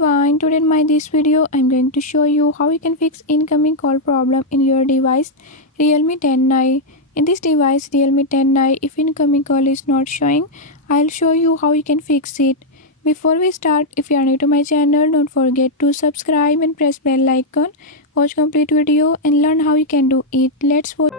everyone, today in this video I'm going to show you how you can fix incoming call problem in your device Realme 10i. In this device Realme 10i, if incoming call is not showing, I'll show you how you can fix it. Before we start, if you are new to my channel, don't forget to subscribe and press bell icon. Watch complete video and learn how you can do it. Let's watch.